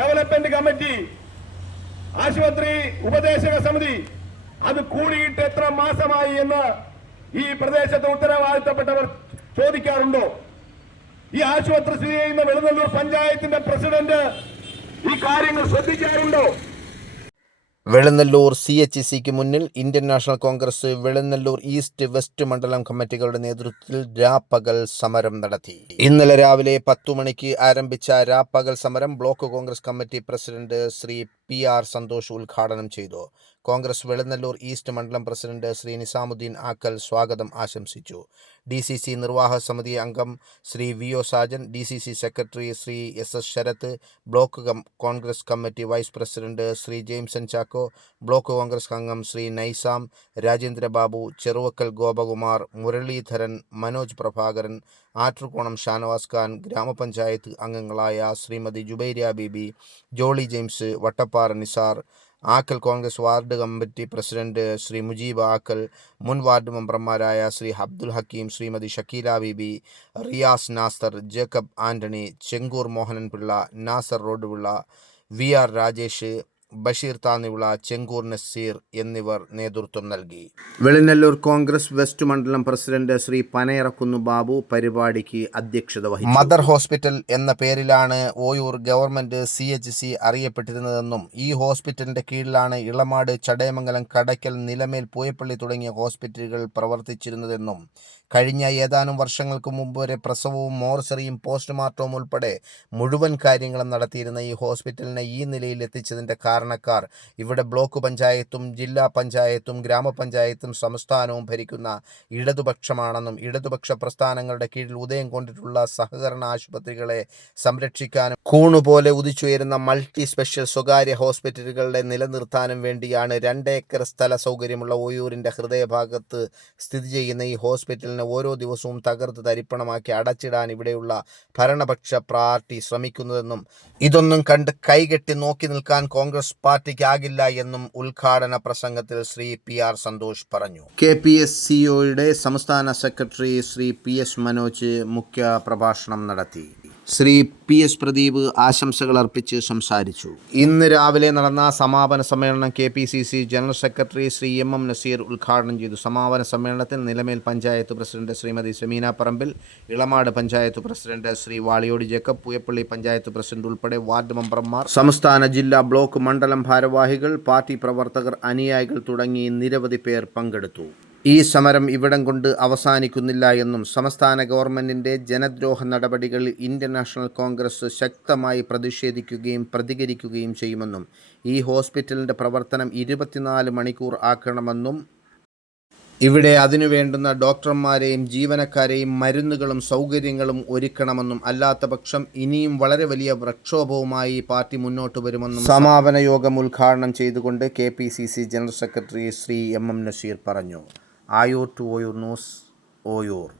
Development committee, ആശുപത്രി ഉപദേശക സമിതി അത് കൂടിയിട്ട് എത്ര മാസമായി എന്ന് ഈ പ്രദേശത്ത് ഉത്തരവാദിത്തപ്പെട്ടവർ ചോദിക്കാറുണ്ടോ? ഈ ആശുപത്രി സ്ഥിതി ചെയ്യുന്ന വെളുന്നല്ലൂർ പഞ്ചായത്തിന്റെ പ്രസിഡന്റ് ഈ കാര്യങ്ങൾ ശ്രദ്ധിക്കാറുണ്ടോ? വെളുന്നല്ലൂർ CHCക്ക് മുന്നിൽ Indian national Congress Velunnalloor east west മണ്ഡലം കമ്മിറ്റികളുടെ നേതൃത്വത്തിൽ രാപ്പകൽ സമരം നടത്തി. ഇന്നലെ രാവിലെ 10 മണിക്ക് ആരംഭിച്ച രാപ്പകൽ സമരം block Congress committee president Shri PR Santhosh ഉദ്ഘാടനം ചെയ്തു. കോൺഗ്രസ് വെളുന്നല്ലൂർ ഈസ്റ്റ് മണ്ഡലം പ്രസിഡന്റ് ശ്രീ നിസാമുദ്ദീൻ ആക്കൽ സ്വാഗതം ആശംസിച്ചു. DCC നിർവാഹക സമിതി അംഗം Shri VO Sajan, DCC secretary Shri SS Sarath, block Congress committee vice president Shri Jameson Chacko, block Congress അംഗം ശ്രീ നൈസാം, രാജേന്ദ്രബാബു, ചെറുവക്കൽ ഗോപകുമാർ, മുരളീധരൻ, മനോജ് പ്രഭാകരൻ, ആറ്റൂർക്കോണം ഷാനവാസ് ഖാൻ, ഗ്രാമപഞ്ചായത്ത് അംഗങ്ങളായ Srimathi Jubairiya Beebi, Jolly James, Vattappara Nizar, Aakkal Congress ward committee president Sri Mujeeb Aakkal, മുൻ വാർഡ് മെമ്പർമാരായ Sri Abdul Hakeem, Srimathi Shakeela Beebi, Riyas Nasar, Jacob Antony, Chenkoor Mohananpillai, Nasar Rodupillai, VR Rajesh, Basheer Thannivila, Chenkoor Nazeer എന്നിവർ നേതൃത്വം നൽകി. വെളുന്നല്ലൂർ കോൺഗ്രസ് വെസ്റ്റ് മണ്ഡലം പ്രസിഡന്റ് ശ്രീ പനയറക്കുന്ന് ബാബു പരിപാടിക്ക് അധ്യക്ഷത വഹിച്ചു. മദർ ഹോസ്പിറ്റൽ എന്ന പേരിലാണ് ഓയൂർ ഗവൺമെന്റ് CHC അറിയപ്പെട്ടിരുന്നതെന്നും ഈ ഹോസ്പിറ്റലിന്റെ കീഴിലാണ് ഇളമാട്, ചടയമംഗലം, കടയ്ക്കൽ, നിലമേൽ, പൂയപ്പള്ളി തുടങ്ങിയ ഹോസ്പിറ്റലുകൾ പ്രവർത്തിച്ചിരുന്നതെന്നും കഴിഞ്ഞ ഏതാനും വർഷങ്ങൾക്ക് മുമ്പ് വരെ പ്രസവവും മോർച്ചറിയും പോസ്റ്റ്മോർട്ടവും ഉൾപ്പെടെ മുഴുവൻ കാര്യങ്ങളും നടത്തിയിരുന്ന ഈ ഹോസ്പിറ്റലിനെ ഈ നിലയിൽ എത്തിച്ചതിന്റെ കാരണക്കാർ ഇവിടെ ബ്ലോക്ക് പഞ്ചായത്തും ജില്ലാ പഞ്ചായത്തും ഗ്രാമപഞ്ചായത്തും സംസ്ഥാനവും ഭരിക്കുന്ന ഇടതുപക്ഷമാണെന്നും ഇടതുപക്ഷ പ്രസ്ഥാനങ്ങളുടെ കീഴിൽ ഉദയം കൊണ്ടിട്ടുള്ള സഹകരണ ആശുപത്രികളെ സംരക്ഷിക്കാനും കൂണുപോലെ ഉദിച്ചുയരുന്ന മൾട്ടി സ്പെഷ്യൽ സ്വകാര്യ ഹോസ്പിറ്റലുകളെ നിലനിർത്താനും വേണ്ടിയാണ് 2 ഏക്കർ സ്ഥല സൗകര്യമുള്ള ഓയൂരിന്റെ ഹൃദയഭാഗത്ത് സ്ഥിതി ചെയ്യുന്ന ഈ ഹോസ്പിറ്റലിനെ ഓരോ ദിവസവും തകർത്ത് തരിപ്പണമാക്കി അടച്ചിടാൻ ഇവിടെയുള്ള ഭരണപക്ഷ പാർട്ടി ശ്രമിക്കുന്നതെന്നും ഇതൊന്നും കണ്ട് കൈകെട്ടി നോക്കി നിൽക്കാൻ കോൺഗ്രസ് പാർട്ടിക്കാകില്ല എന്നും ഉദ്ഘാടന പ്രസംഗത്തിൽ ശ്രീ PR സന്തോഷ് പറഞ്ഞു. KPSCOയുടെ സംസ്ഥാന സെക്രട്ടറി ശ്രീ PS മനോജ് മുഖ്യ പ്രഭാഷണം നടത്തി. ശ്രീ PS പ്രദീപ് ആശംസകൾ അർപ്പിച്ച് സംസാരിച്ചു. ഇന്ന് രാവിലെ നടന്ന സമാപന സമ്മേളനം KPCC general secretary Sri MM Nazeer ഉദ്ഘാടനം ചെയ്തു. സമാപന സമ്മേളനത്തിൽ Nilamel panchayat president Srimathi Semeena Parambil, Elamad panchayat president Sri Valiyodi Jacob, Pooyappally panchayat president ഉൾപ്പെടെ വാർഡ് മെമ്പർമാർ, സംസ്ഥാന, ജില്ലാ, ബ്ലോക്ക്, മണ്ഡലം ഭാരവാഹികൾ, പാർട്ടി പ്രവർത്തകർ, അനുയായികൾ തുടങ്ങി നിരവധി പേർ പങ്കെടുത്തു. ഈ സമരം ഇവിടം കൊണ്ട് അവസാനിക്കുന്നില്ല എന്നും സംസ്ഥാന ഗവൺമെന്റിന്റെ ജനദ്രോഹ നടപടികളിൽ ഇന്ത്യൻ നാഷണൽ കോൺഗ്രസ് ശക്തമായി പ്രതിഷേധിക്കുകയും പ്രതികരിക്കുകയും ചെയ്യുമെന്നും ഈ ഹോസ്പിറ്റലിന്റെ പ്രവർത്തനം 24 മണിക്കൂർ ആക്കണമെന്നും ഇവിടെ അതിനു വേണ്ടുന്ന ഡോക്ടർമാരെയും ജീവനക്കാരെയും മരുന്നുകളും സൗകര്യങ്ങളും ഒരുക്കണമെന്നും അല്ലാത്തപക്ഷം ഇനിയും വളരെ വലിയ പ്രക്ഷോഭവുമായി പാർട്ടി മുന്നോട്ട് വരുമെന്നും സമാപന യോഗം ഉദ്ഘാടനം ചെയ്തുകൊണ്ട് KPCC general secretary Sri MM Nazeer പറഞ്ഞു. Ayoor to Oyoor news, Oyoor.